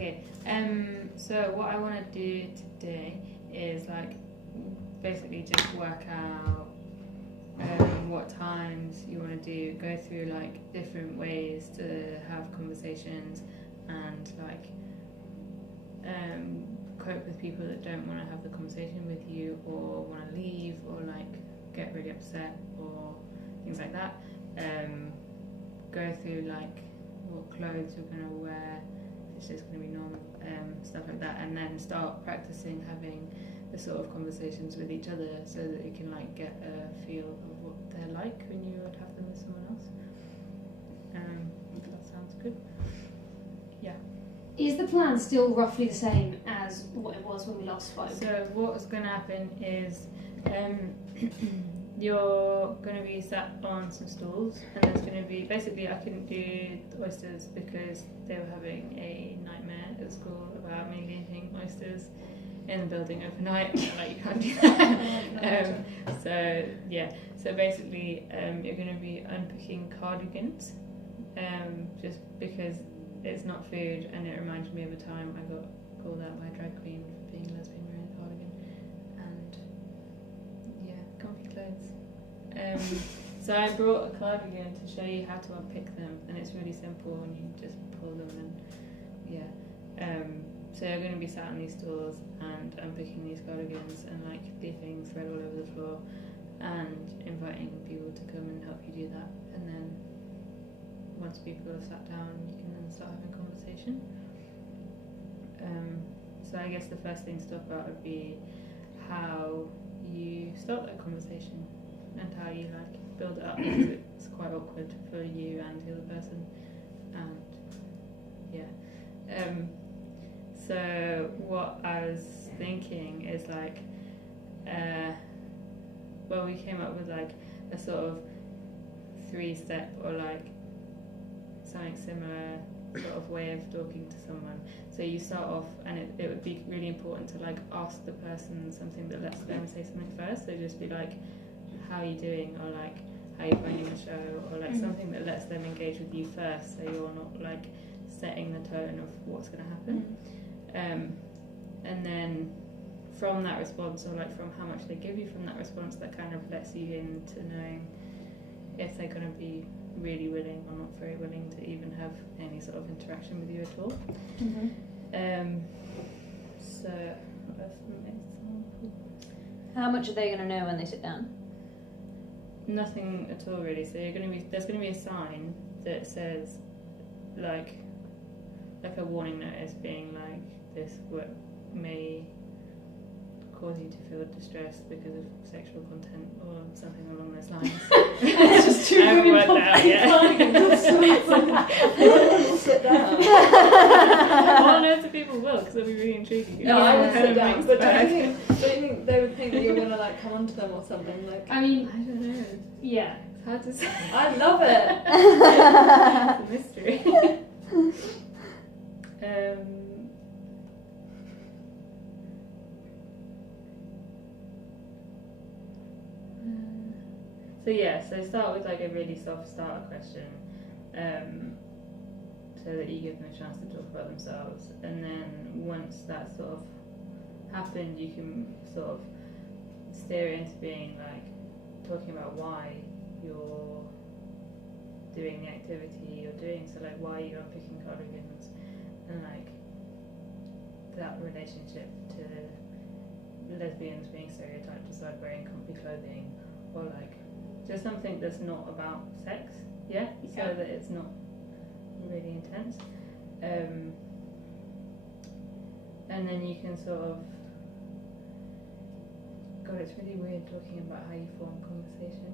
Okay. So what I want to do today is like basically just work out what times you want to do. Go through like different ways to have conversations and like cope with people that don't want to have the conversation with you or want to leave or like get really upset or things like that. Go through like what clothes you're going to wear, if it's just going to be normal, stuff like that, and then start practicing having the sort of conversations with each other so that you can like get a feel of what they're like when you would have them with someone else. If that sounds good. Yeah. Is the plan still roughly the same as what it was when we last spoke? So what's going to happen is you're going to be sat on some stools, and there's going to be basically I couldn't do the oysters because they were having a nightmare at school about me leaving oysters in the building overnight. Like you can't do that. So basically you're going to be unpicking cardigans, just because it's not food, and it reminded me of a time I got called out by a drag queen for being a lesbian wearing a cardigan, and yeah, comfy clothes. So I brought a cardigan to show you how to unpick them, and it's really simple, and you just pull them, and yeah. So you're going to be sat on these stools and unpicking these cardigans and like leaving thread all over the floor and inviting people to come and help you do that, and then once people have sat down you can then start having a conversation. So I guess the first thing to talk about would be how you start that conversation and how you like build it up, because it's quite awkward for you and the other person, and yeah. So what I was thinking is like, well, we came up with like a sort of 3-step or like something similar sort of way of talking to someone. So you start off, and it would be really important to like ask the person something that lets them say something first. So just be like, how are you doing, or like, how are you finding the show, or like something that lets them engage with you first, so you're not like setting the tone of what's going to happen. And then from that response, or like from how much they give you from that response, that kind of lets you into knowing if they're going to be really willing or not very willing to even have any sort of interaction with you at all. So how much are they going to know when they sit down? Nothing at all really. So there's going to be a sign that says like a warning notice being like, this may cause you to feel distressed because of sexual content or something along those lines. It's just too I haven't worked that out yet. Sit down. Well, loads of people will, because it'll be really intriguing. No, I would Kind sit of down, mixed but don't bag. you think they would think that you're gonna like come onto them or something? Like, I mean, I don't know. yeah. It's hard to say. I love it. It's a mystery. So start with like a really soft starter question, so that you give them a chance to talk about themselves, and then once that sort of happened, you can sort of steer it into being like talking about why you're doing the activity you're doing. So like, why you're unpicking cardigans, and like that relationship to lesbians being stereotyped as like wearing comfy clothing, or like just something that's not about sex, so that it's not really intense. And then you can sort of, God, it's really weird talking about how you form conversation.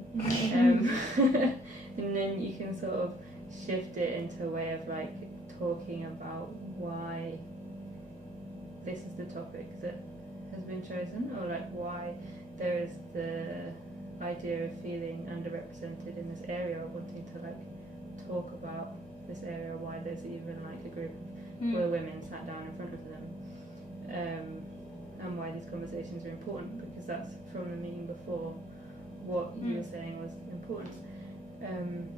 And then you can sort of shift it into a way of like talking about why this is the topic that has been chosen, or like why there is the idea of feeling underrepresented in this area, or wanting to like talk about this area, why there's even like a group of queer women sat down in front of them, and why these conversations are important, because that's from the meeting before what you were saying was important. And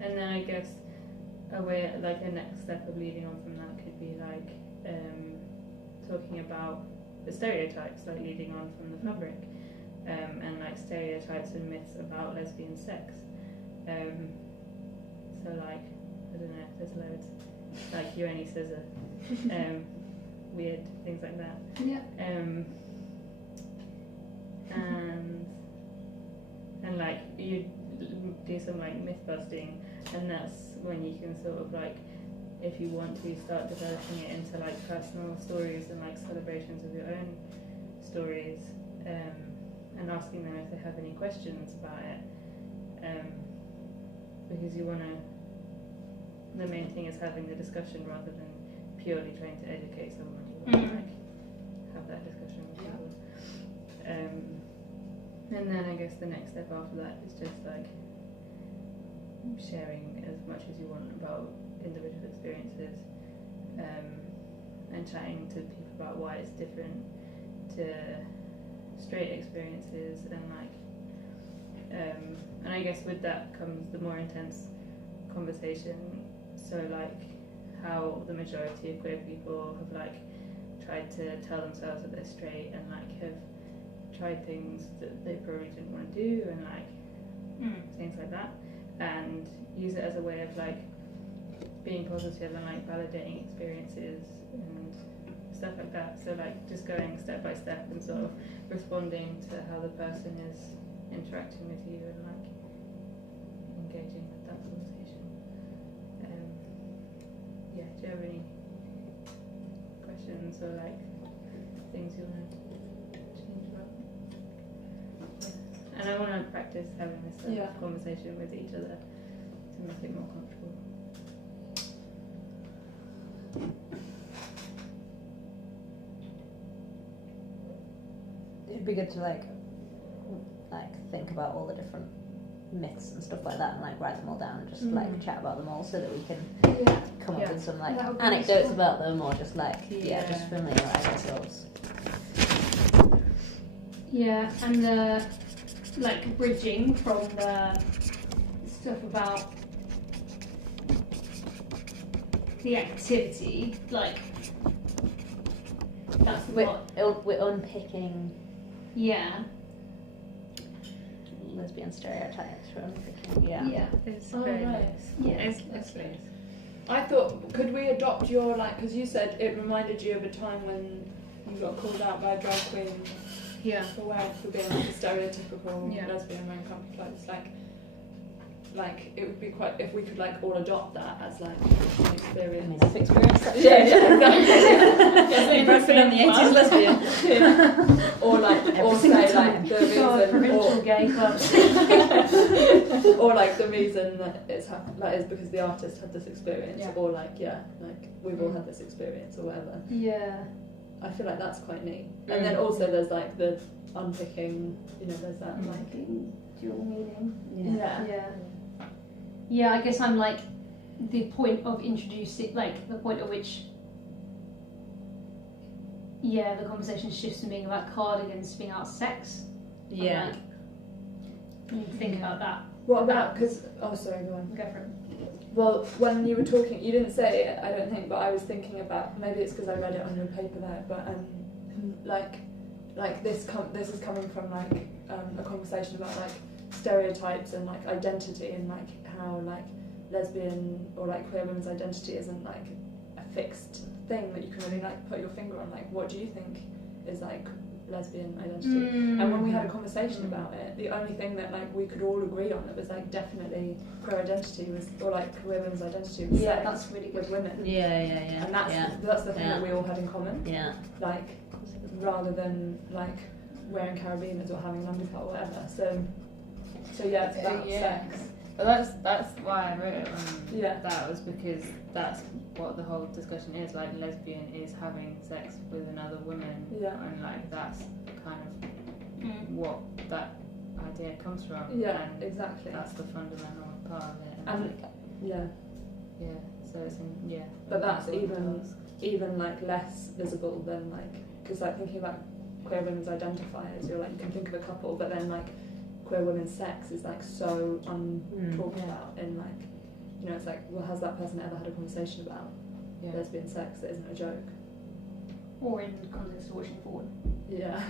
then I guess a way, like a next step of leading on from that could be like talking about the stereotypes, like leading on from the fabric, and like stereotypes and myths about lesbian sex. So like, I don't know, there's loads, like you only scissor, weird things like that. Yeah. And like you do some like myth busting, and that's when you can sort of like, if you want to, start developing it into like personal stories and like celebrations of your own stories, and asking them if they have any questions about it, because you want to, the main thing is having the discussion rather than purely trying to educate someone. You want to like have that discussion with people. And then I guess the next step after that is just like sharing as much as you want about individual experiences, and chatting to people about why it's different to straight experiences, and like and I guess with that comes the more intense conversation. So like how the majority of queer people have like tried to tell themselves that they're straight, and like have tried things that they probably didn't want to do, and like things like that, and use it as a way of like being positive and like validating experiences and stuff like that. So like just going step by step and sort of responding to how the person is interacting with you, and like engaging with that conversation. Yeah, do you have any questions or like things you want to change about? Yeah. And I want to practice having this sort of conversation with each other to make it more comfortable. It'd be good to like think about all the different myths and stuff like that, and like write them all down and just like chat about them all, so that we can come up with some like anecdotes about them, or just like just familiarise ourselves. Yeah, and like bridging from the stuff about the activity, like that's We're unpicking lesbian stereotypes. We're unpicking It's Oh, very right. nice. Yeah. It's nice. I thought, could we adopt your, like, because you said it reminded you of a time when you got called out by a drag queen Yeah. for being like a stereotypical Yeah. lesbian wearing comfy clothes. Like it would be quite, if we could like all adopt that as like an experience. I mean, I've experienced that. Exactly. Bradford and the 80s lesbian. Or like, or say like the reason, provincial gay clubs. or like the reason that it's like is because the artist had this experience, or like like we've all had this experience or whatever. Yeah. I feel like that's quite neat. And then also there's like the unpicking, there's that like Dual meaning. yeah. Yeah, I guess I'm like the point of introducing, like the point at which, the conversation shifts from being about cardigans to being about sex. Yeah. And, like, you think about that. What about, because, oh sorry, go on. Go for it. Well, when you were talking, you didn't say it, I don't think, but I was thinking about, maybe it's because I read it on your paper there, but like this is coming from like a conversation about like stereotypes and like identity, and like how like lesbian or like queer women's identity isn't like a fixed thing that you can really like put your finger on. Like, what do you think is like lesbian identity? And when we had a conversation about it, the only thing that like we could all agree on that was like definitely queer identity was, or like queer women's identity was sex that's really good. with women. Yeah. And that's the thing that we all had in common. Yeah. Like, rather than like wearing carabiners or having an undercut or whatever. So yeah, it's about sex. But that's why I wrote it on that was because that's what the whole discussion is. Like, lesbian is having sex with another woman, and like that's kind of what that idea comes from. Yeah, and exactly. That's the fundamental part of it. And so it's in But that's even like less visible than like, because like thinking about queer women's identifiers, you're like, you can think of a couple, but then like queer women's sex is like so untalked about in like you know, it's like, well, has that person ever had a conversation about lesbian sex that isn't a joke? Or in the context of watching porn. Yeah.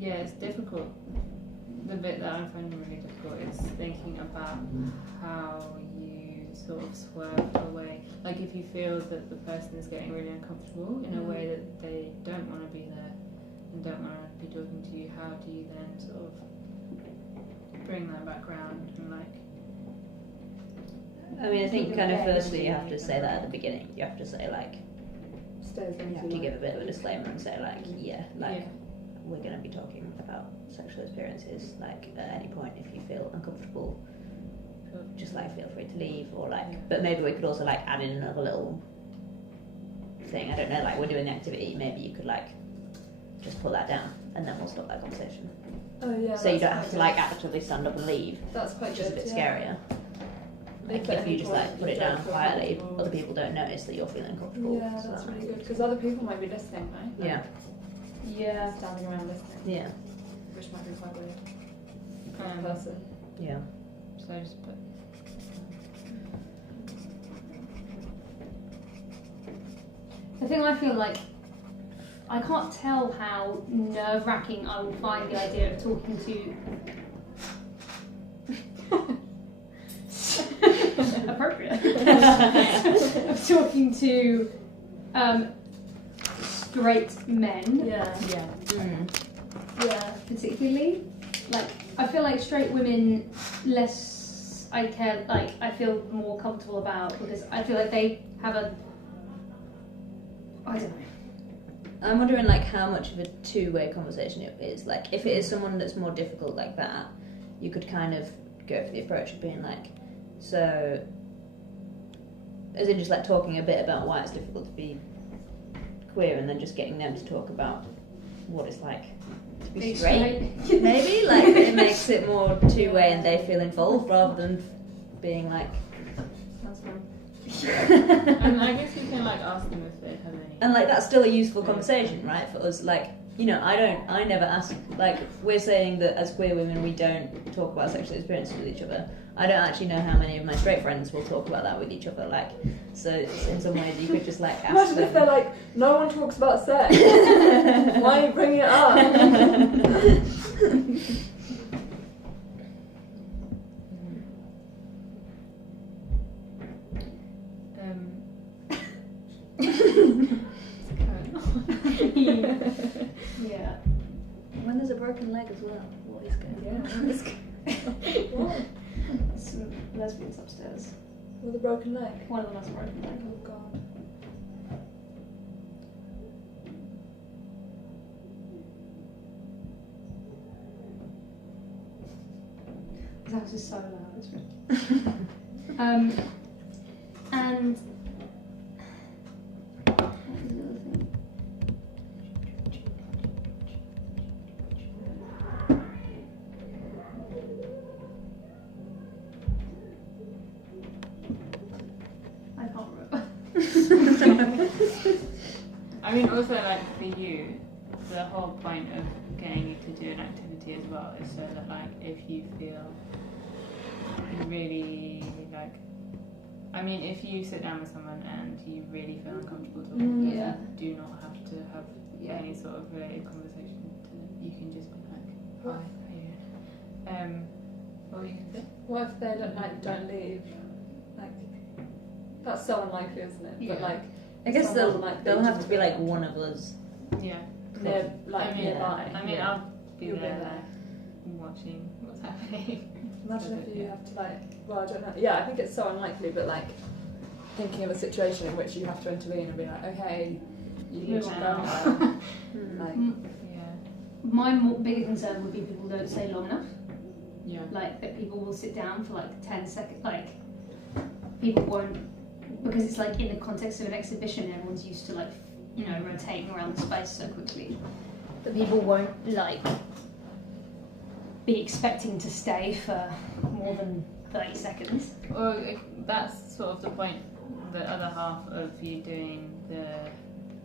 Yeah, it's difficult. The bit that I'm finding really difficult is thinking about how you sort of swerve away. Like if you feel that the person is getting really uncomfortable in a way that they don't want to be there and don't want to be talking to you, how do you then sort of bring that back round and like... I mean, I think kind of firstly you have to say that at the beginning. You have to say like, you have to give a bit of a disclaimer and say like, we're going to be talking about sexual experiences, like at any point if you feel uncomfortable, just like feel free to leave, or like, but maybe we could also like add in another little thing, I don't know, like we're doing the activity, maybe you could like just put that down and then we'll stop that conversation. Oh yeah. So you don't have to like actively stand up and leave. That's quite just good, a bit scarier. Like if you just like put it down quietly, other people don't notice that you're feeling comfortable. Yeah, so that's really good, because other people might be listening, right? Like, Yeah. standing around listening. Yeah. Which might be quite weird. Person. Yeah. So I just put... The thing I feel like, I can't tell how nerve-wracking I will find the idea of talking to appropriate of talking to straight men. Yeah. Yeah. Particularly, like I feel like straight women less I care, like I feel more comfortable about, because I feel like they have a, I don't know. I'm wondering like how much of a two-way conversation it is. Like if it is someone that's more difficult like that, you could kind of go for the approach of being like, so as in just like talking a bit about why it's difficult to be queer, and then just getting them to talk about what it's like to be straight. Maybe like it makes it more two-way and they feel involved rather than being like, That's fun. And I guess you can like ask them if they have any... and like that's still a useful conversation, right, for us. Like, you know, I never ask, like we're saying that as queer women we don't talk about sexual experiences with each other. I don't actually know how many of my straight friends will talk about that with each other, like, so in some ways you could just like ask Imagine them. if they're like, no one talks about sex. Why are you bringing it up? Yeah. When there's a broken leg as well, what is going on? Some lesbians upstairs. With a broken leg. One of them has a broken leg. Oh god. This house is so loud, it's really... and... What was the other thing? I can't remember. I mean, also like for you, the whole point of getting you to do an activity as well is so that like if you feel really like, I mean, if you sit down with someone and you really feel uncomfortable talking to them, do not have to have any sort of related conversation to them. You can just be like, hi, how are you? What were you gonna say? What if they don't leave? Like, that's so unlikely, isn't it? But like, I guess someone like they'll they have to be like do one of us. Yeah. nearby. I mean, I'll be You'll be there, there. watching what's happening. Imagine if you have to like, well, I don't know. Yeah, I think it's so unlikely, but like thinking of a situation in which you have to intervene and be like, okay, you need to go now. Like, My bigger concern would be people don't stay long enough. Yeah. Like that people will sit down for like 10 seconds. Like people won't, because it's like in the context of an exhibition, everyone's used to like, you know, rotating around the space so quickly that people won't like be expecting to stay for more than 30 seconds. Well, that's sort of the point, the other half of you doing the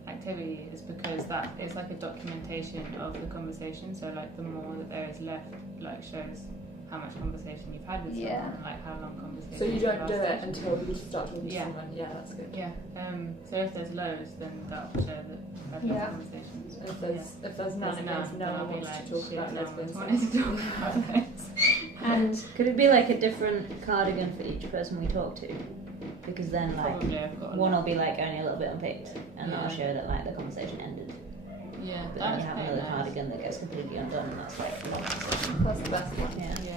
activity is because that is like a documentation of the conversation. So like the more that there is left, like shows how much conversation you've had with someone and like how long conversation. So you don't do it lasted. until you start talking to someone. Yeah, that's good. Yeah. So if there's loads, then that'll show that I've had conversations. If there's none, no one wants to talk about lesbians. And could it be like a different cardigan for each person we talk to? Because then like one will be like only a little bit unpicked, and that'll show that like the conversation ended. Yeah, But then you have another cardigan that gets completely undone, and that's like the conversation. That's the best one. Yeah.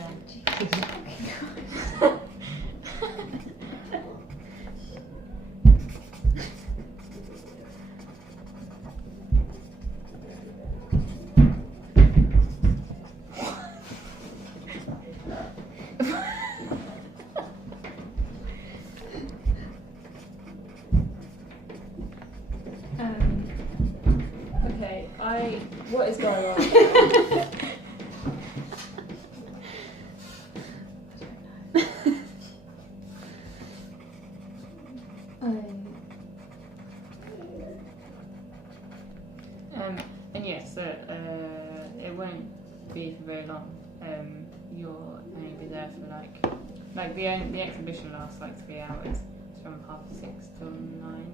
Okay, what is going on? And yes, it won't be for very long. You'll only be there for like the exhibition lasts like 3 hours. It's from 6:30 till 9.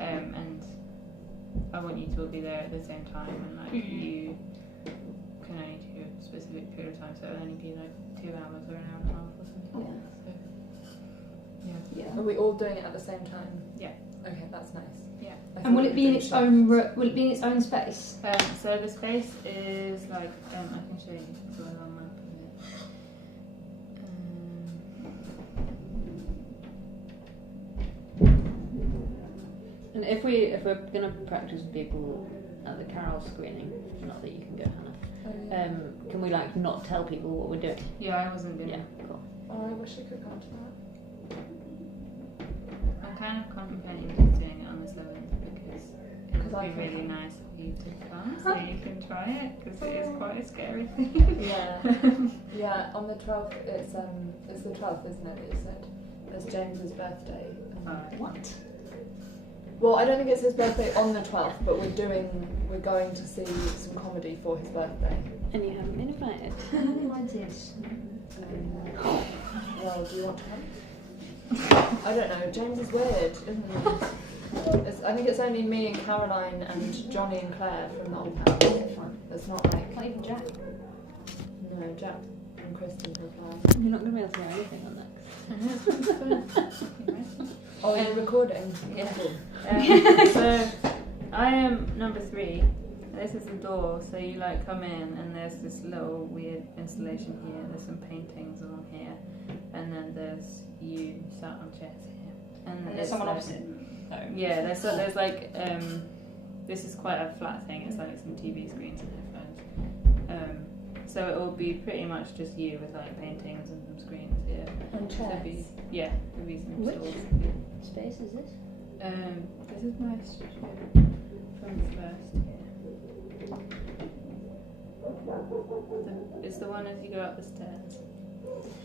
And I want you to all be there at the same time, and like you can only do a specific period of time, so it'll only be like 2 hours or an hour and a half or something. Are we all doing it at the same time? Yeah. Okay, that's nice. Yeah. And will it be in its own will it be in its own space? So the space is like I can show you the map of it. And if we're gonna practice with people at the Carol screening, not that you can go, Hannah. Can we like not tell people what we're doing? Yeah, I wasn't doing Yeah, it. cool. Oh, I wish I could come to that. I'm kind of contemplating just doing it on this level because it would be really nice for you to come so you can try it, because it is quite a scary thing. Yeah, on the 12th, it's the 12th, isn't it, that you said? It's James's birthday. What? Well, I don't think it's his birthday on the 12th, but we're going to see some comedy for his birthday. And you haven't been invited. I did. Well, do you want to come? I don't know, James is weird, isn't he? I think it's only me and Caroline and Johnny and Claire from the old house. It's not like... Not even Jack. No, Jack and Kristen reply. You're not going to be able to hear anything on that. Oh, you're recording? Yeah. So I am number 3. This is the door, so you like come in and there's this little weird installation here. There's some paintings along here, and then there's you sat on chairs here. And there's someone opposite. Yeah, there's like this is quite a flat thing. It's like some TV screens and headphones. So it will be pretty much just you with like paintings and some screens here. And chairs? There'll be some Which stools. space is this? This is my studio from the first here. It's the one as you go up the stairs.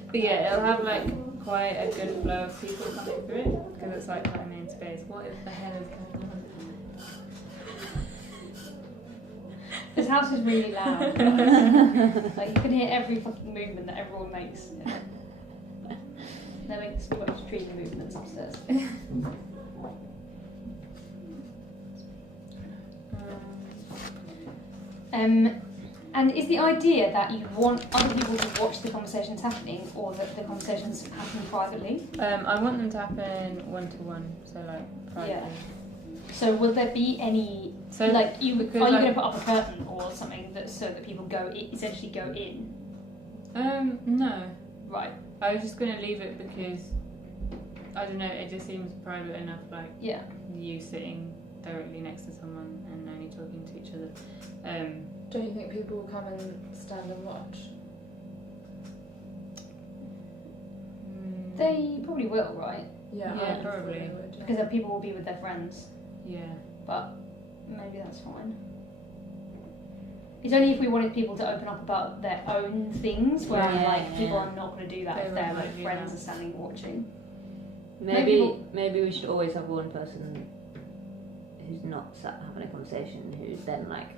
But yeah, it'll have like quite a good flow of people coming through it, because it's like quite a main space. What the hell is going on? This house is really loud. Like you can hear every fucking movement that everyone makes. They make so much tree movements upstairs. And is the idea that you want other people to watch the conversations happening, or that the conversations happen privately? I want them to happen 1-to-1, so like privately. Yeah. So will there be any? So like are you like, going to put up a curtain or something that so that people essentially go in? No. Right. I was just going to leave it because I don't know. It just seems private enough. Like you sitting directly next to someone and only talking to each other. Don't you think people will come and stand and watch? They probably will, right? Yeah, probably. Because people will be with their friends. Yeah. But maybe that's fine. It's only if we wanted people to open up about their own things, where people are not going to do that if their like friends are standing watching. Maybe we should always have one person who's not sat having a conversation, who then like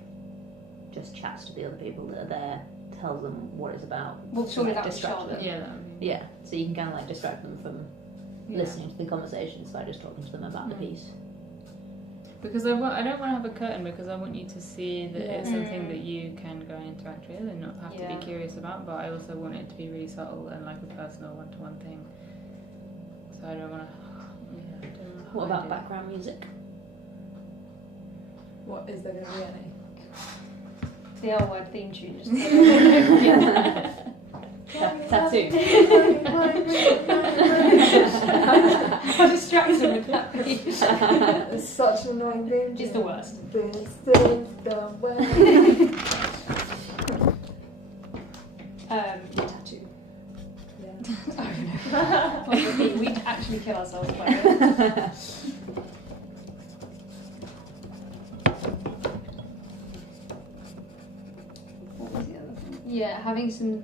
just chats to the other people that are there, tells them what it's about. Well, to, surely like, that was distract Charlotte. them. Yeah, that would be- Yeah, so you can kind of like distract them from yeah. listening to the conversations by just talking to them about the piece. Because I don't want to have a curtain, because I want you to see that it's something Mm. that you can go and interact with and not have to Yeah. be curious about, but I also want it to be really subtle and like a personal one-to-one thing. So I don't want to... Yeah, I don't wanna What hide about it. background music? What is there going to be any? The L Word theme tune. Just Tattoo. How distracting would that be? It's such an annoying thing. It's the worst. This is the way. Tattoo. Yeah. We'd actually kill ourselves by it. What was the other thing? Yeah, having some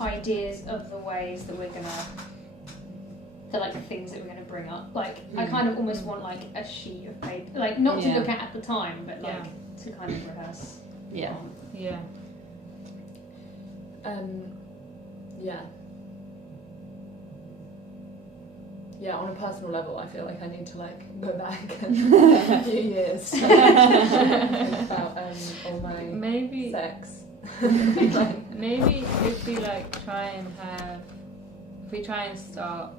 ideas of the ways that we're gonna, the things that we're gonna bring up. Like, I kind of almost want like a sheet of paper, like not to Yeah. look at the time, but like Yeah. to kind of rehearse. Yeah. Yeah. Yeah. Yeah, on a personal level, I feel like I need to like go back a few years to think about all my Maybe... sex. Maybe if we try and start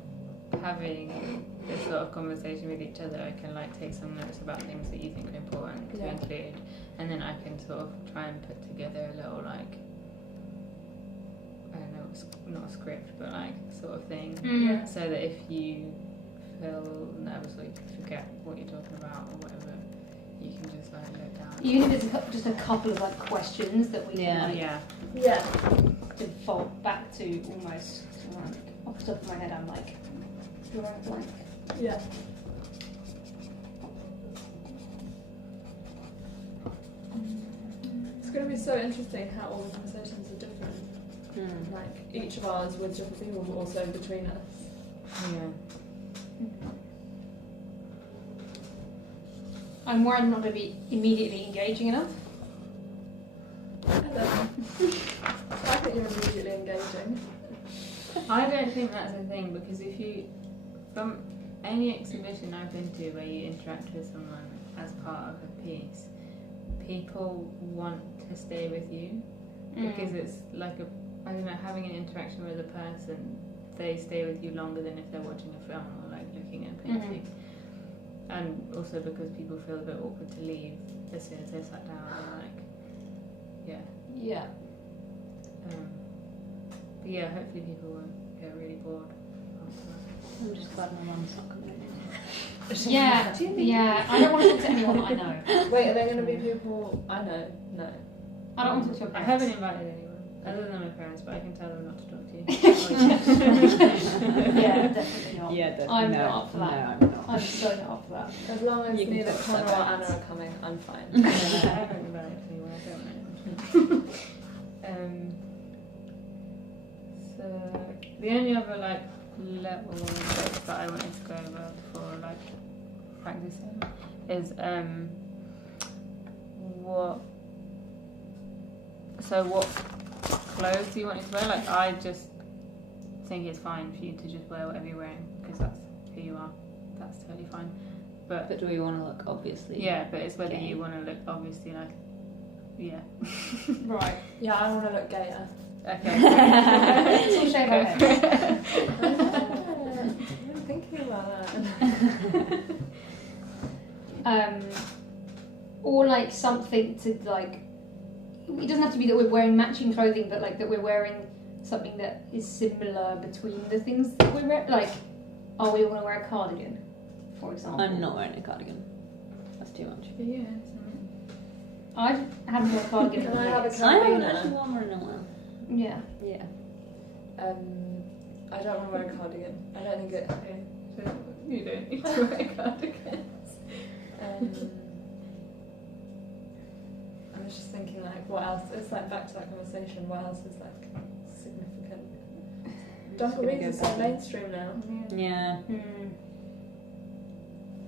having this sort of conversation with each other, I can take some notes about things that you think are important to include, and then I can sort of try and put together a little I don't know, not a script, but sort of thing, Mm. so that if you feel nervous or you forget what you're talking about or whatever, you can just look down. Even if it's just a couple of questions that we can Yeah. Yeah. default back to almost. Off the top of my head, I'm drawing a blank. Yeah. It's going to be so interesting how all the conversations are different. Each of ours with different people, but also between us. Yeah. I'm worried I'm not going to be immediately engaging enough. I don't know. I think you're immediately engaging. I don't think that's a thing, because from any exhibition I've been to where you interact with someone as part of a piece, people want to stay with you, because it's I don't know, having an interaction with a person, they stay with you longer than if they're watching a film or looking at a painting. And also because people feel a bit awkward to leave as soon as they sat down and Yeah. but yeah, hopefully people won't get really bored after that. I'm just glad my mum's not coming in. Yeah. Yeah. I don't want to talk to anyone that I know. Wait, are there going to be people I know? No. I don't want to talk to I your haven't parents. invited anyone, other than my parents, but I can tell them not to talk to you. Yeah, definitely not. Yeah, definitely. I'm no, not up for that. No, I'm not. I'm so not up for that. As long as You can neither talk to Connor their or Anna parents. are coming, I'm fine. I haven't invited anyone, I don't know. So the only other little bits that I wanted to go over for practicing is what clothes do you want to wear? I just think it's fine for you to just wear whatever you're wearing, because that's who you are. That's totally fine. But But do we want to look obviously? yeah, but it's whether Okay. you want to look obviously yeah. Right. Yeah, I want to look gayer. Okay. Let's all shave our heads. I'm thinking about that. Or something to it doesn't have to be that we're wearing matching clothing, but that we're wearing something that is similar between the things that we wear. Oh, we want to wear a cardigan, for example. I'm not wearing a cardigan. That's too much. Yeah. I haven't worn a cardigan in Can I have a years. I haven't cardigan? actually worn one in a while. Yeah. Yeah. I don't want to wear a cardigan. I don't think it. So you don't need to wear cardigans. I was just thinking what else? It's back to that conversation. What else is significant? Dungarees are so mainstream now. Yeah.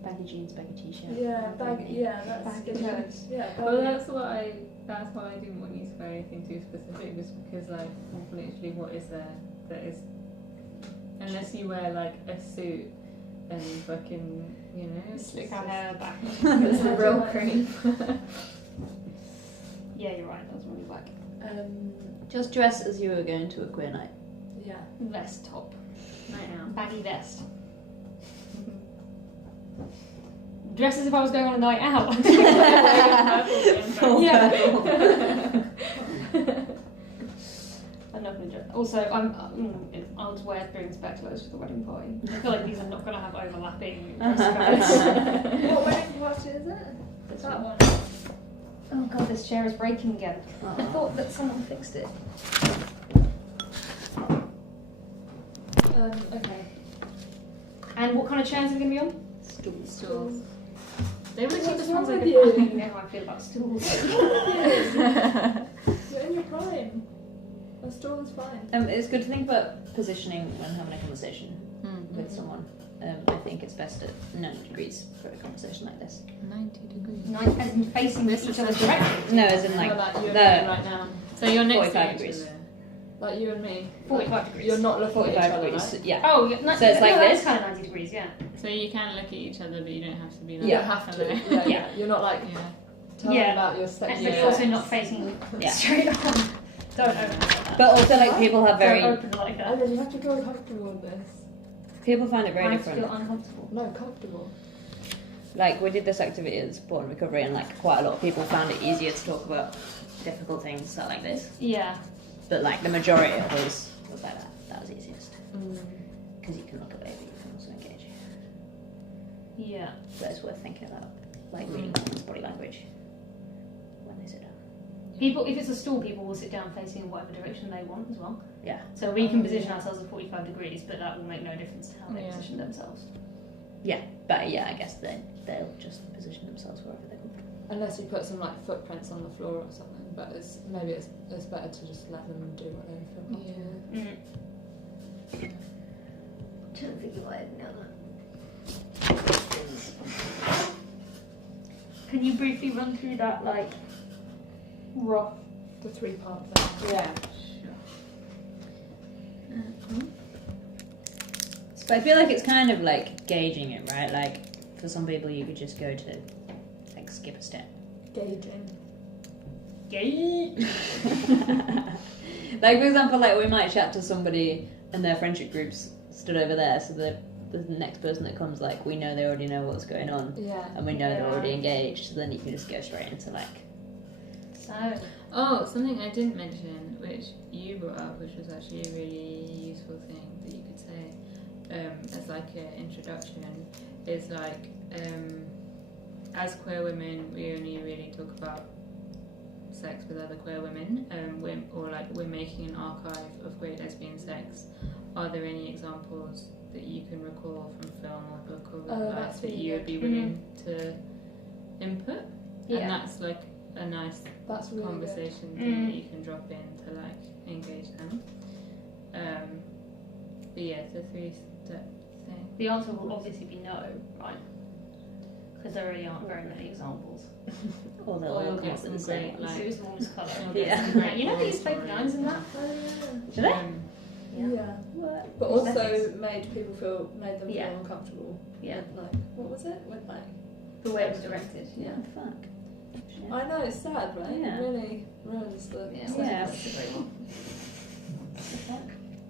Baggy jeans, baggy t-shirt. Yeah, that's Baggy good. clothes. Yeah, Well, that's why I didn't want you to wear anything too specific, just because like literally what is there that is, unless you wear like a suit and fucking, you know, Slick our hair back. it's a real cream. Yeah, you're right. That's really whack. Just dress as you were going to a queer night. Yeah. Vest top, Right now. baggy vest. Dress as if I was going on a night out. Yeah. I'm not gonna dress. Also, I'll just wear Britain's back clothes for the wedding party. I feel like these are not gonna have overlapping dress codes. What wedding party is it? That one. Oh god, this chair is breaking again. I Aw. thought that someone fixed it. Okay. And what kind of chairs are we gonna be on? Stools. They were the What's cheapest wrong ones I with could you? find. You know how I feel about stools. You're in your prime. A stool is fine. It's good to think about positioning when having a conversation with someone. I think it's best at 90 degrees for a conversation like this. 90 degrees. As in facing each other directly. No, as in like Well, like you and the me right now. So you're next 45 to each degrees. other. Like you and me. 45 degrees. You're not looking at each 45 other, degrees. right? Yeah. Oh, yeah. So it's like no, this? That's kind of 90 degrees, yeah. So you can look at each other, but you don't have to be like You don't have to. hello. Yeah, Yeah. You're not like Yeah. telling Yeah. about your sex. And but you're also not facing Yeah. straight on. Don't open it like that. But also like people have Don't very open it like that. And then you have to feel comfortable with this. people find it very I have to different. feel uncomfortable. No, comfortable. Like we did this activity at Support and Recovery, and like quite a lot of people found it easier to talk about difficult things that like this. Yeah. But like the majority of us was like that. That was easiest because you can look away, but you can also engage. Yeah. But it's worth thinking about, like reading someone's body language when they sit down. People, if it's a stool, people will sit down facing whatever direction they want as well. Yeah. So we can position ourselves at 45 degrees, but that will make no difference to how they Yeah. position themselves. But yeah, I guess they'll just position themselves wherever they're comfortable. Unless you put some like footprints on the floor or something. But maybe it's better to just let them do what they feel comfortable with. Don't think you might know that. Can you briefly run through that, like, rough? The 3-part thing. Yeah. But I feel like it's kind of like gauging it, right? Like for some people, you could just go to like skip a step. Gauging. Gay. Like for example, like we might chat to somebody and their friendship groups stood over there, so the next person that comes, like we know they already know what's going on, Yeah. and we know they're Yeah. already engaged. So then you can just go straight into like. So, Oh, something I didn't mention, which you brought up, which was actually a really useful thing that you could say as like an introduction, is like as queer women, we only really talk about sex with other queer women, we're making an archive of queer lesbian sex. Are there any examples that you can recall from film or book or That's that really you would be good. willing to input? yeah. And that's like a nice That's really conversation Mm. thing that you can drop in to like engage them. But yeah, the 3-step thing. The answer will obviously be no, right? Because there really aren't very many examples. Or they'll Or all you'll come get up with the some same. great, like- Sue's warmest colour. You'll get Yeah. some great You know they use stories. fake lines in that? Oh, yeah. Do they? Yeah. What? But What's also that? made them Yeah. feel uncomfortable. Yeah. With, like, what was it? With like, The way it was directed. yeah. Oh, fuck. Shit. I know, it's sad, right? Yeah. It really ruins the. Yeah. Yeah. That's a great one.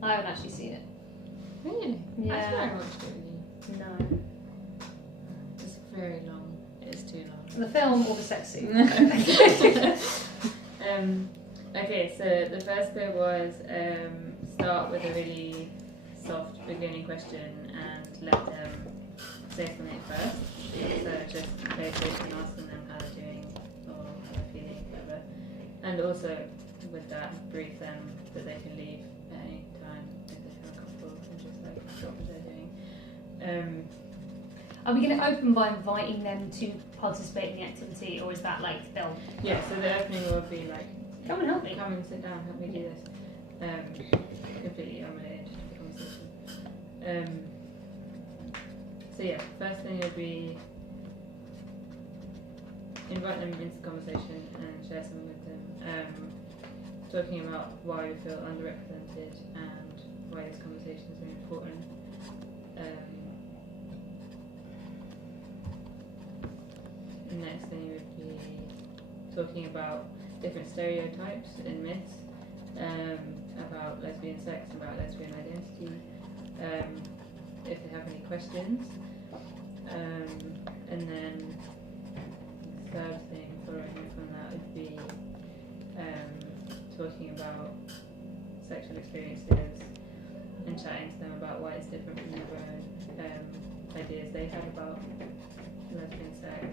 I haven't actually seen it. Really? Yeah. I thought I watched it with you. No. It's very long. It's too long. The film or the sex scene? Okay, so the first bit was start with a really soft beginning question and let them say something first. So just basically asking them how they're doing or how they're feeling, whatever. And also with that, brief them that they can leave at any time if they feel uncomfortable and just like stop what they're doing. Are we going to open by inviting them to participate in the activity, or is that like they'll Yeah, so the opening will be like, come and help me? come and sit down, help me do this. Completely unrelated to the So yeah, first thing would be invite them into conversation and share something with them. Talking about why we feel underrepresented and why this conversation is really important. The next thing would be talking about different stereotypes and myths about lesbian sex, about lesbian identity, if they have any questions. And then the third thing following from that would be talking about sexual experiences and chatting to them about why it's different from their own ideas they have about lesbian sex,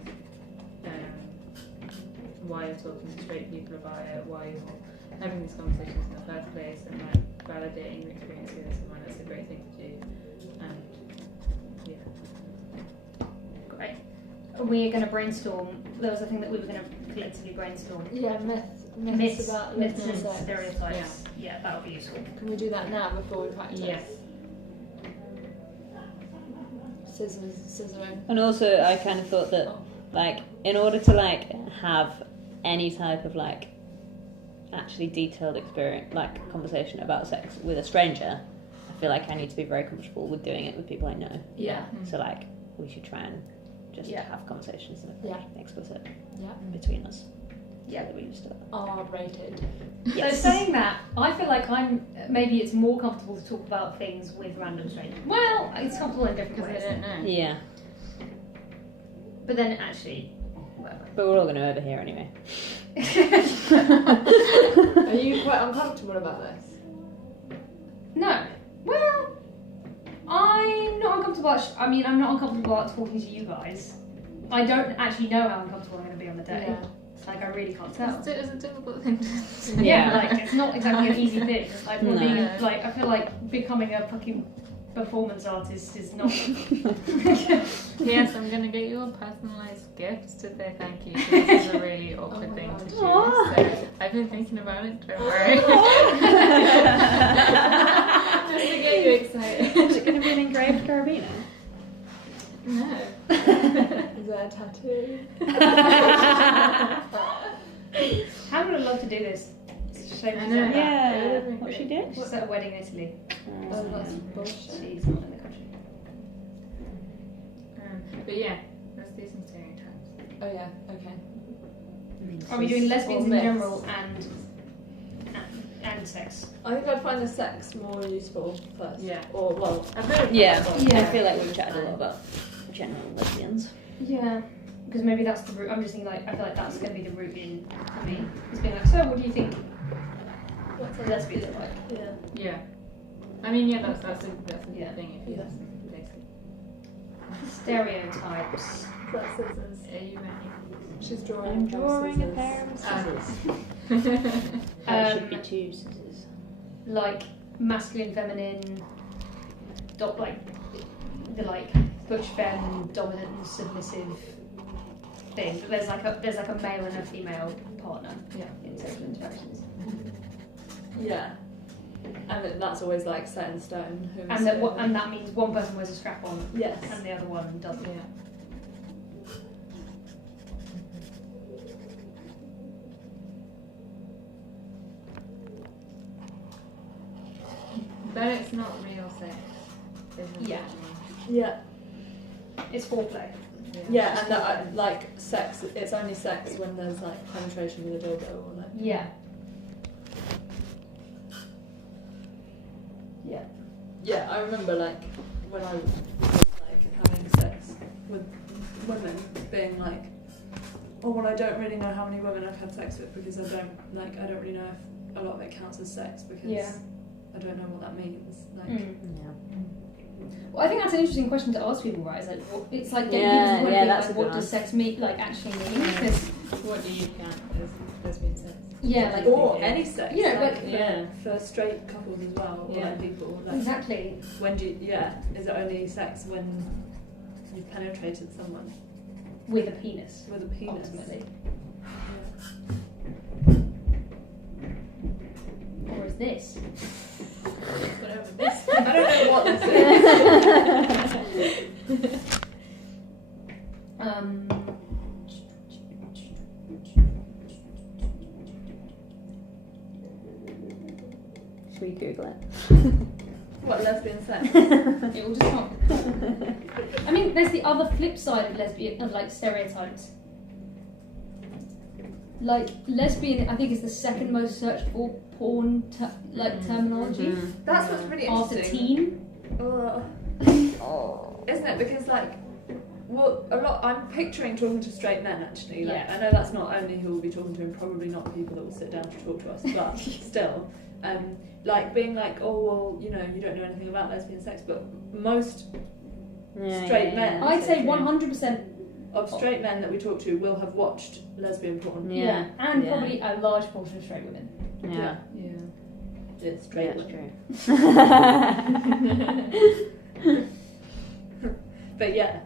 why you're talking to straight people about it, why you're having these conversations in the first place, and like validating your experiences and why that's a great thing to do. And yeah. Great. We're going to brainstorm. There was a thing that we were going to collectively brainstorm. Yeah, myths about myths and lesbian sex. stereotypes. Yeah, that would be useful. Can we do that now before we practice? Yes. Scissoring. And also, I kind of thought that, like, in order to like have any type of like actually detailed experience, like conversation about sex with a stranger, I feel like I need to be very comfortable with doing it with people I know. Yeah. So like, we should try and just Yeah. have conversations that are explicit Yeah. between us. Yeah. So that we used to. R-rated. Yes. So saying that, I feel like maybe it's more comfortable to talk about things with random strangers. Well, it's comfortable in different Because ways. they don't know. Yeah, But then actually, whatever. but we're all going to overhear anyway. Are you quite uncomfortable about this? No. Well, I'm not uncomfortable. I'm not uncomfortable about talking to you guys. I don't actually know how uncomfortable I'm going to be on the day. Yeah. Like, I really can't tell. It's a difficult thing to say. Yeah, like, it's not exactly an easy thing. Like, we're No. being, like, I feel like becoming a fucking performance artist is not... Yes, I'm gonna get you a personalised gift to say thank you. This is a really awkward my thing God. to choose. Aw. So I've been thinking about it. Don't worry. Just to get you excited. Is it going to be an engraved carabiner? No. Is that a tattoo? How would I love to do this? Show I know. Yeah. What's she doing? What's that, a wedding in Italy? Oh, that's bullshit. She's not in the country. But yeah, let's do some stereotypes. Oh yeah, okay. Are we doing lesbians Or in myths. general and sex? I think I'd find the sex more useful first. Yeah. Or, well, Yeah. Yeah. I feel like we've chatted a lot about general lesbians. Yeah. Because maybe that's the route. I'm just thinking, like, I feel like that's going to be the route in for me. It's being like, so what do you think what's lesbians are like? Yeah. Yeah. I mean, yeah, that's a Yeah. good thing if you Yeah. listen to basic. Stereotypes. That's scissors. Are you ready? She's drawing. I'm from drawing a scissors. pair of scissors. Ah. There should be two scissors. Like masculine, feminine, like the like butch femme, dominant and submissive thing. But there's like a male and a female partner. Yeah. In sexual interactions. Yeah. And that's always like set in stone. Who's And that means one person wears a strap on Yes. and the other one doesn't. Yeah. But it's not real sex, isn't Yeah. it? Yeah. It's foreplay. Yeah, and that, like sex, it's only sex when there's like penetration with a dildo or like. Yeah. Yeah. Yeah, I remember like when I was like having sex with women, being like, oh well, I don't really know how many women I've had sex with because I don't really know if a lot of it counts as sex because Yeah. I don't know what that means. Like, Yeah. Well, I think that's an interesting question to ask people, right? It's like, it's like getting Yeah, people to yeah, think, that's like, a what good does one. sex mean, like actually mean? Because What do you count as lesbian sex? yeah, like or any sex. Yeah, like, but- for, Yeah. for straight couples as well, or Yeah. like people. Like, exactly. when do you, is it only sex when you've penetrated someone With a penis, with a penis? ultimately. Or is this? Whatever this. I don't don't know what this is. Should we Google it? What, lesbian sex? It will just come. I mean, there's the other flip side of like stereotypes. Like lesbian, I think is the second most searched for porn terminology That's what's really after interesting. teen. Oh. Isn't it? Because I'm picturing talking to straight men actually. Like, Yeah. I know that's not only who we'll be talking to, and probably not people that will sit down to talk to us, but still, like being like, oh well, you know, you don't know anything about lesbian sex, but most straight men, I'd say 100% of straight men that we talk to will have watched lesbian porn. Yeah, and probably a large portion of straight women. Yeah. It's straight That's women. true. But yeah.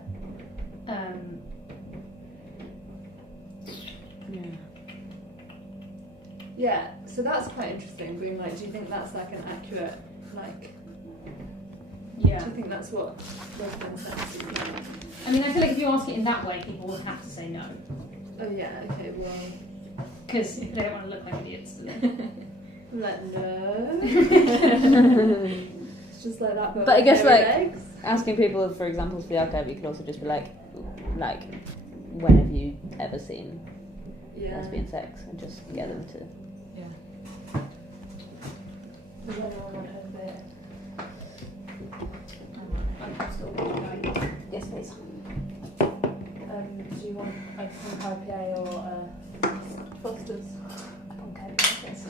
Yeah, so that's quite interesting, being like, do you think that's like an accurate, like, Yeah. do you think that's what lesbian sex is? I mean, I feel like if you ask it in that way, people will have to say no. Oh yeah, okay, well, Because they don't want to look like idiots, do they? like, no. It's just like that, But I guess, hairy like, legs. Asking people for examples for the archive, you could also just be like, when have you ever seen lesbian sex, and just get them to. Does anyone want to have their... Yes, please. Do you want like some IPA or Foster's? Okay. Thanks.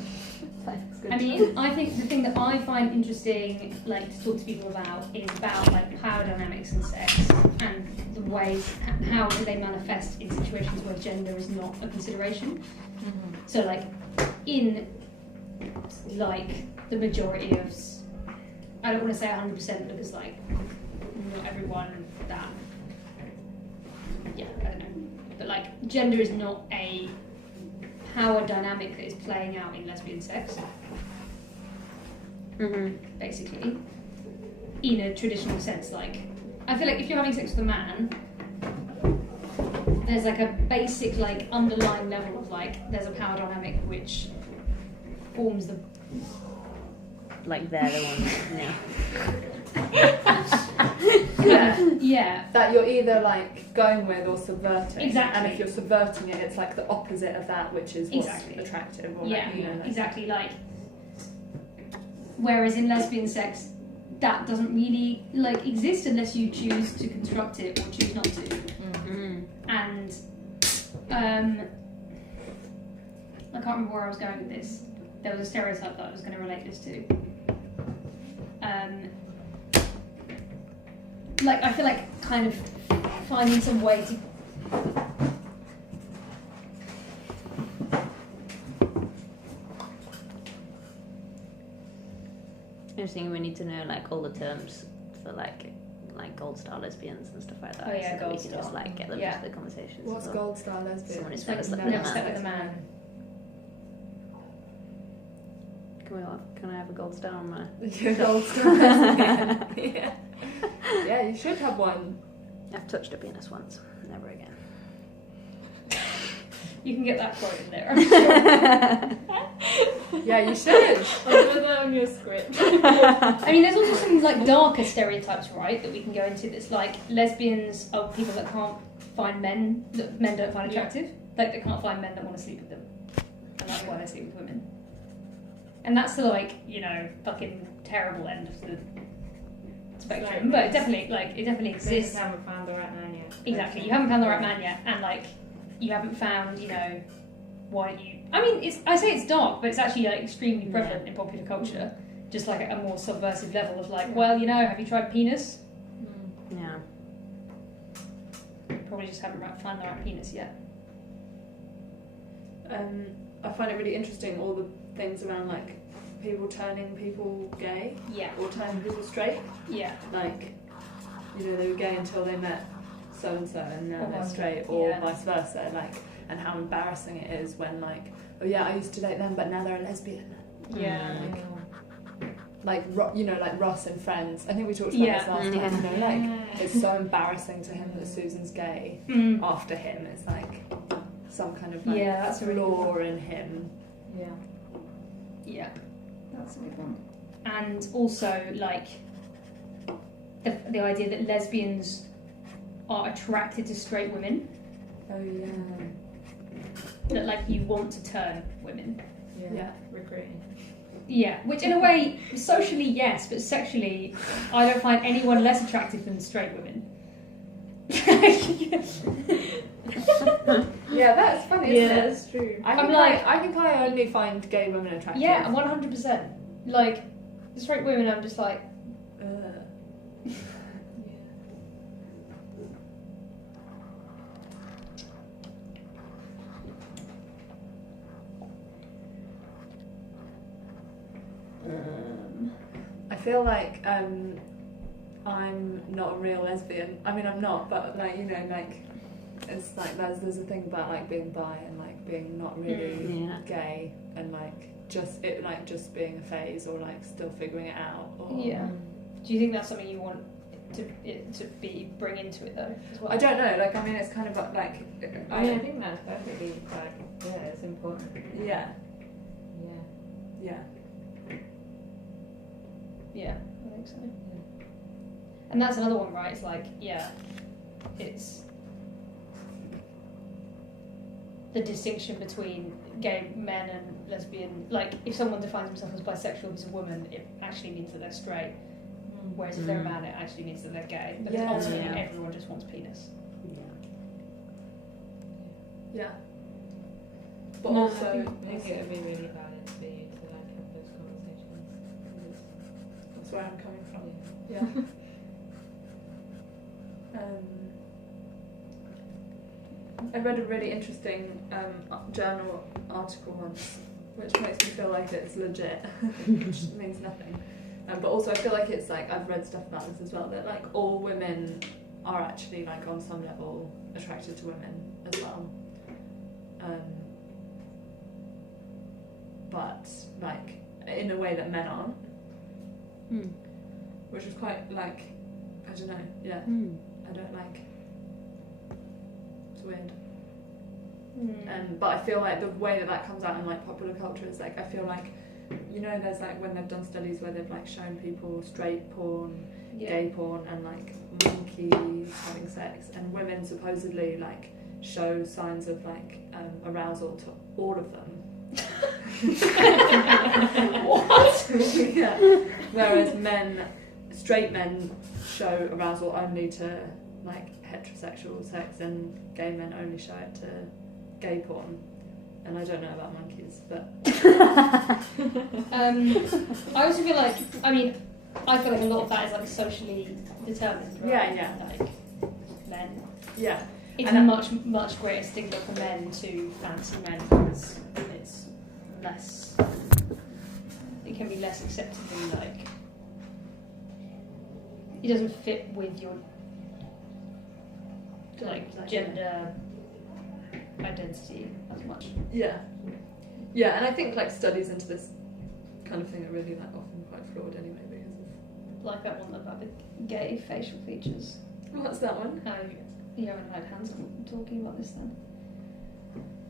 I mean, I think the thing that I find interesting, like, to talk to people about is about, like, power dynamics and sex and the ways, how do they manifest in situations where gender is not a consideration. So, like, in, like, the majority of, I don't want to say 100% because, like, not everyone that, I don't know. But, like, gender is not a power dynamic that is playing out in lesbian sex. Basically, in a traditional sense. Like, I feel like if you're having sex with a man, there's like a basic, like, underlying level of, like, there's a power dynamic which forms the... Like they're the ones, yeah. That you're either like going with or subverting. Exactly. And if you're subverting it, it's like the opposite of that, which is what's Exactly. attractive. Or Yeah, like, you know, like, exactly. Like, whereas in lesbian sex, that doesn't really, like, exist unless you choose to construct it or choose not to. And I can't remember where I was going with this. There was a stereotype that I was going to relate this to. Like, I feel like kind of finding some way to... Interesting. We need to know like all the terms for like gold star lesbians and stuff like that. Oh, yeah, so that gold we can just star. like get them Yeah. into the conversations. what's as well. gold star lesbian? Someone who's Like, never slept never with a slept man. with a man. Can I have a gold star on my? Your gold star lesbian. Yeah. Yeah, you should have one. I've touched a penis once. Never again. You can get that quote in there. Yeah, you should. I'll put that on your script. I mean, there's also some, like, darker stereotypes, right, that we can go into. That's like lesbians are people that can't find men that men don't find attractive. Like, they can't find men that want to sleep with them, and that's why they sleep with women. And that's the, like, you know, fucking terrible end of the spectrum. But it definitely You exists. haven't found the right man yet. Exactly. You haven't found the right man yet, and, like, you haven't found, you know, why you... I mean, I say it's dark, but it's actually, like, extremely prevalent in popular culture. Just, like, at a more subversive level of, like, well, you know, have you tried penis? Yeah. Probably just haven't found the right penis yet. I find it really interesting, all the things around like people turning people gay Yeah. or turning people straight. Yeah. Like, you know, they were gay until they met so and so, and now they're Or straight, or yeah. vice versa. Like, and how embarrassing it is when, like, oh yeah, I used to date them, but now they're a lesbian. Yeah. Like, like Ross and Friends. I think we talked about this last time. Like it's so embarrassing to him that Susan's gay. After him, it's like some kind of like that's flaw in him. Yeah, that's a good one. And also like the idea that lesbians are attracted to straight women. Oh yeah. That like you want to turn women. Yeah. Recruiting. Yeah, which in a way, socially yes, but sexually, I don't find anyone less attractive than straight women. Yeah, that's funny, isn't it? That's true. I think I only find gay women attractive. Yeah, 100%. Like, straight women, I'm just like... I feel like I'm not a real lesbian. I mean, I'm not, but like it's like there's a thing about like being bi and like being not really gay and like just being a phase or like still figuring it out. Or, Do you think that's something you want to bring into it though? As well? I don't know. Like I mean, it's kind of like I think that's perfectly like it's important. Yeah. Yeah, I think so. And that's another one, right? It's like, it's the distinction between gay men and lesbian. Like, if someone defines himself as bisexual as a woman, it actually means that they're straight. Whereas if they're a man, it actually means that they're gay. Because ultimately, everyone just wants penis. Yeah. But also, I think it would be really valid for you to like have those conversations. That's where I'm coming from. Yeah. I read a really interesting journal article once, which makes me feel like it's legit, which means nothing. But also I feel like it's like, I've read stuff about this as well, that like all women are actually like on some level attracted to women as well. But like in a way that men aren't. Which is quite like, I don't know, I don't like, it's weird. But I feel like the way that comes out in like popular culture is like, I feel like, you know, there's like when they've done studies where they've like shown people straight porn, gay porn and like monkeys having sex, and women supposedly like show signs of like arousal to all of them. What? Yeah. Whereas straight men show arousal only to like heterosexual sex, and gay men only show it to gay porn. And I don't know about monkeys, but I also feel like, I feel like a lot of that is like socially determined, right? Yeah. Like men. Yeah. It's a much greater stigma for men to fancy men because it's less. It can be less acceptably like. It doesn't fit with your like gender identity as much. Yeah, and I think like studies into this kind of thing are really like often quite flawed anyway because of like that one about the gay facial features. What's that one? You haven't heard Hans talking about this then?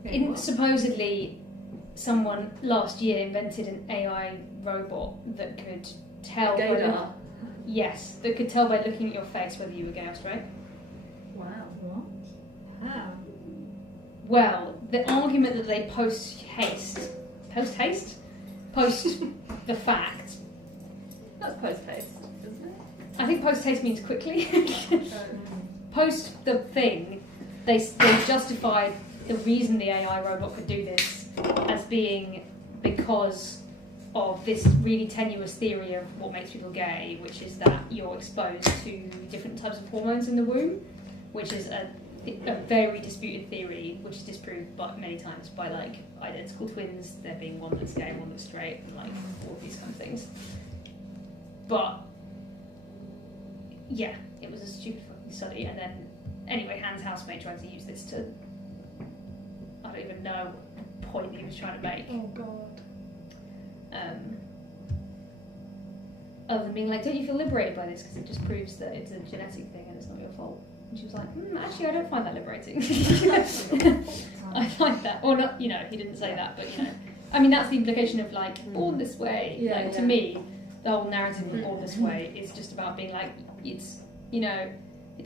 Yeah, supposedly, someone last year invented an AI robot that could tell. Gaydar. Yes, that could tell by looking at your face whether you were gay or straight. Wow. What? How? Well, the argument that they post the fact. That's post-haste, isn't it? I think post haste means quickly. Post the thing, they justified the reason the AI robot could do this as being because of this really tenuous theory of what makes people gay, which is that you're exposed to different types of hormones in the womb, which is a very disputed theory, which is disproved many times by like identical twins, there being one that's gay and one that's straight, and like all of these kind of things. But yeah, it was a stupid fucking study, and then anyway, Hans Housemate tried to use this to, I don't even know what point he was trying to make. Oh god. other than being like, don't you feel liberated by this? Because it just proves that it's a genetic thing and it's not your fault. And she was like, actually, I don't find that liberating. I find that, or not, he didn't say that, but I mean, that's the implication of like, born this way. To me, the whole narrative of born this way is just about being like, it's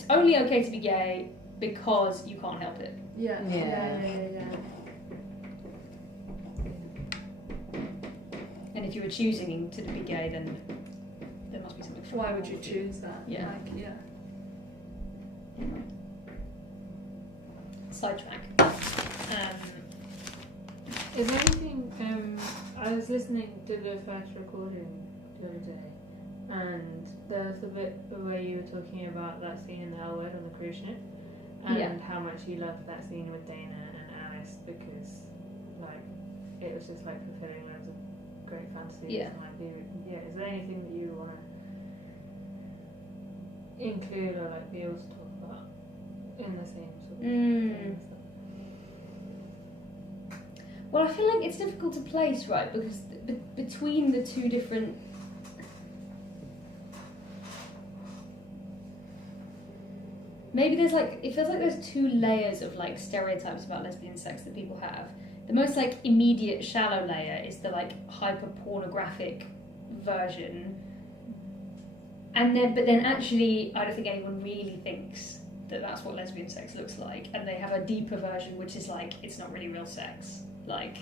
only okay to be gay because you can't help it. Yeah. And if you were choosing to be gay, then there must be something. Why would you choose that? Yeah. Sidetrack. Is there anything? I was listening to the first recording the other day, and there was a bit where you were talking about that scene in the L Word on the cruise ship, and how much you loved that scene with Dana and Alice because, like, it was just like fulfilling loads of great fantasies. Yeah. And, like, is there anything that you want to include or like be able to talk about in the same sort of thing? Well, I feel like it's difficult to place, right? Because between the two different... Maybe there's like... It feels like there's two layers of like stereotypes about lesbian sex that people have. The most like immediate shallow layer is the like hyper-pornographic version. But then actually, I don't think anyone really thinks that that's what lesbian sex looks like. And they have a deeper version, which is like, it's not really real sex. Like,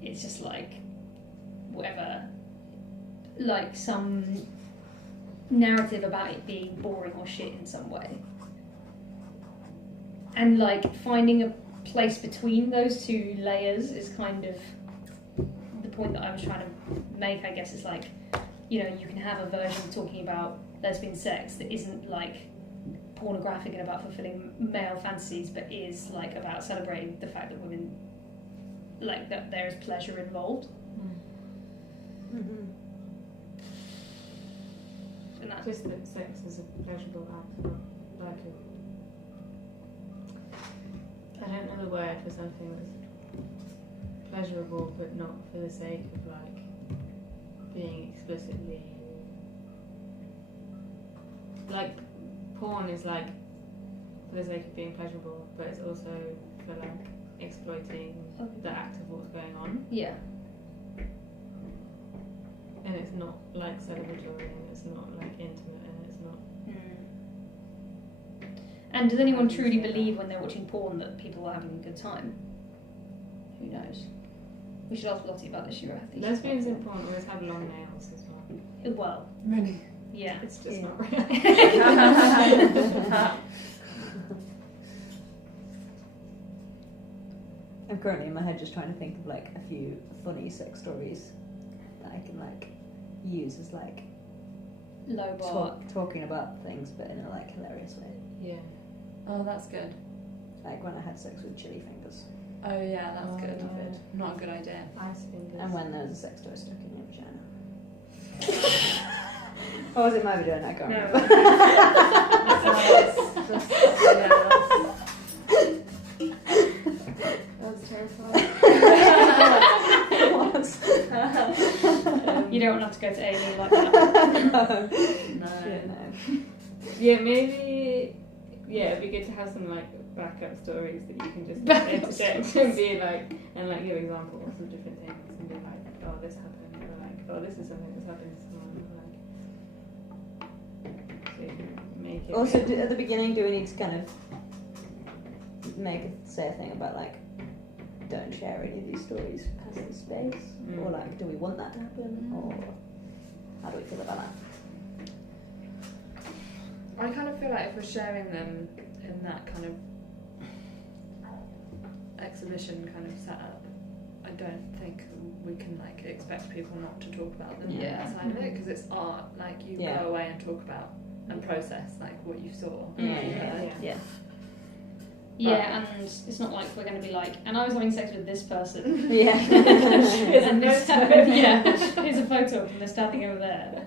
it's just like, whatever, like some narrative about it being boring or shit in some way. And like, finding a place between those two layers is kind of the point that I was trying to make, I guess. Is like, you can have a version talking about lesbian sex that isn't like pornographic and about fulfilling male fantasies, but is like about celebrating the fact that women, like, that there is pleasure involved. Mm-hmm. And that's just that sex is a pleasurable act, not like I don't know the word for something that's pleasurable but not for the sake of like being explicitly, like, porn is like for the sake of being pleasurable, but it's also for like exploiting the act of what's going on. Yeah. And it's not like celebratory, and it's not like intimate, and it's not. And does anyone truly believe when they're watching porn that people are having a good time? Who knows? We should ask Lottie about this. Lesbians in porn always have long nails as well. Well, Really? yeah. It's just not real. I'm currently in my head just trying to think of like a few funny sex stories that I can like use as like Low bar. talking about things, but in a like hilarious way. Yeah. Oh, that's good. Like when I had sex with chili fingers, Oh yeah, that's Oh, good. no. Not a good idea. Ice fingers. and when there was a sex toy stuck in your vagina. Or was it my vagina? I can't remember. That's terrifying. It was. You don't want to have to go to A&E like that. No. Shit, no. Yeah, maybe. Yeah, it'd be good to have some like backup stories that you can just interject and be like, and like give examples of different things and be like, oh, this happened, or like, oh, this is something that's happened to someone, or like, so you can make it. Also, at the beginning, do we need to kind of say a thing about like, don't share any of these stories past the space, or like, do we want that to happen, or how do we feel about that? I kind of feel like if we're sharing them in that kind of exhibition kind of setup, I don't think we can like expect people not to talk about them outside of it, because it's art. Like you go away and talk about and process like what you saw. Yeah, and it's not like we're going to be like, and I was having sex with this person. Yeah. Here's a photo. Here's a photo of them. They're standing over there.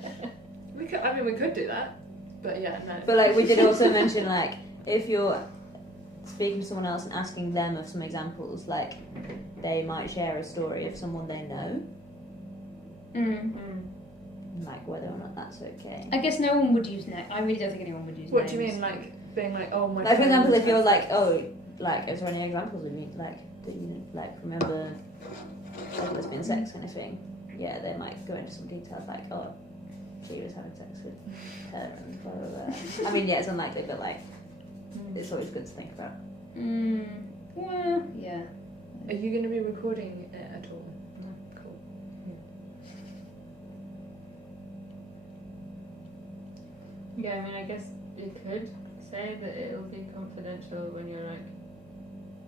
We could do that, but yeah, no. But like we did also mention, like if you're speaking to someone else and asking them of some examples, like they might share a story of someone they know. like whether or not that's okay. I guess no one would use names. I really don't think anyone would use What names. do you mean, like being like, oh my? Like for friend example, if you're has- like, oh, like is there any examples of you like that you like remember like lesbian sex kind of thing? Yeah, they might go into some details like, oh, she was having sex with her and blah blah blah. I mean, yeah, it's unlikely, but like it's always good to think about. Well, yeah. Are you going to be recording it at all? No. Cool. Yeah, I mean, I guess you could say that it'll be confidential when you're like.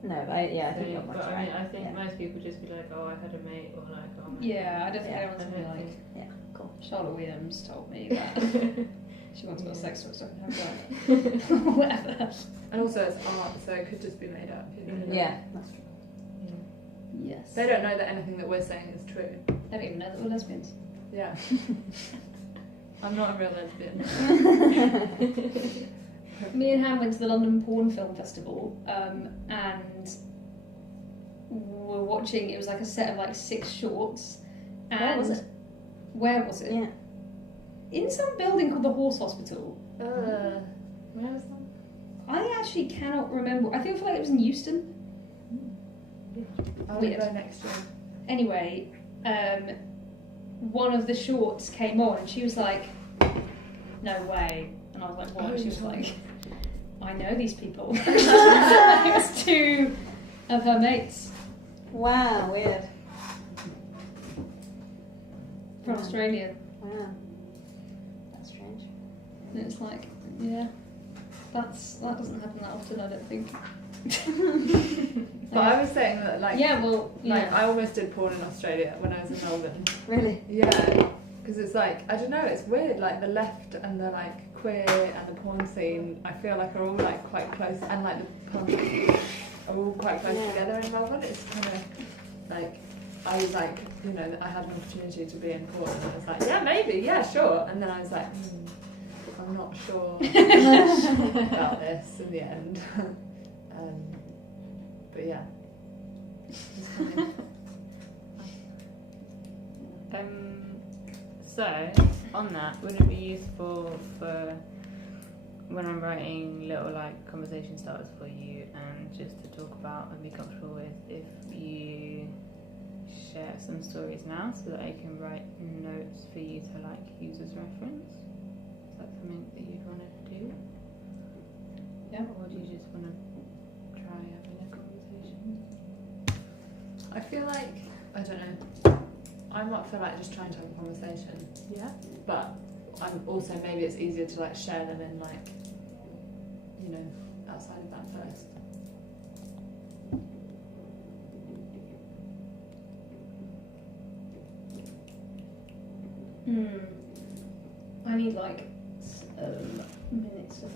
No, I think saying, you're but much I right. mean, I think yeah. most people just be like, oh, I had a mate, or like, oh. My Yeah, I don't think Yeah, anyone's gonna be I don't like. Yeah, cool. Charlotte Williams told me that she wants to have sex with someone, have or whatever. And also, it's art, so it could just be made up. You don't know. Yeah, that's true. Yes. They don't know that anything that we're saying is true. They don't even know that we're lesbians. Yeah. I'm not a real lesbian. Me and Ham went to the London Porn Film Festival, and were watching. It was like a set of like 6 shorts. And Where was it? Where was it? Yeah. In some building called the Horse Hospital. Where was that? I actually cannot remember. I feel like it was in Euston. I'll Weird. go next year. Anyway, one of the shorts came on, and she was like, "No way!" And I was like, "What?" Oh, She was no. like, "I know these people." It was 2 of her mates Wow, weird. from Australia, Wow. That's strange. and it's like, yeah, that doesn't happen that often, I don't think. But I was saying that, like, Yeah, well, like yeah. I almost did porn in Australia when I was in Melbourne. Really? Yeah, because it's like, I don't know, it's weird. Like the left and the like queer and the porn scene, I feel like are all like quite close, and like the punk are all quite close Yeah. together in Melbourne. It's kind of like, I was like, you know, I had an opportunity to be in porn, and I was like, yeah, maybe, yeah, sure. And then I was like, I'm not sure about this in the end. But yeah. So, on that, would it be useful for when I'm writing little like conversation starters for you and just to talk about and be comfortable with if you share some stories now so that I can write notes for you to like use as reference? Is that something that you'd want to do? Yeah. Or do you just want to try having a conversation? I feel like, I don't know, I'm up for like just trying to have a conversation, Yeah. but I'm also, maybe it's easier to like share them in like, you know, outside of that first. I need like minutes, I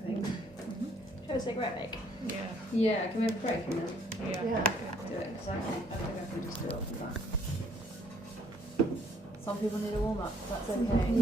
think. Should I cigarette break? Yeah. Yeah, can we have a break and then Yeah. Yeah. do it? Because I think I can just do it off of that. Some people need a warm up. That's okay.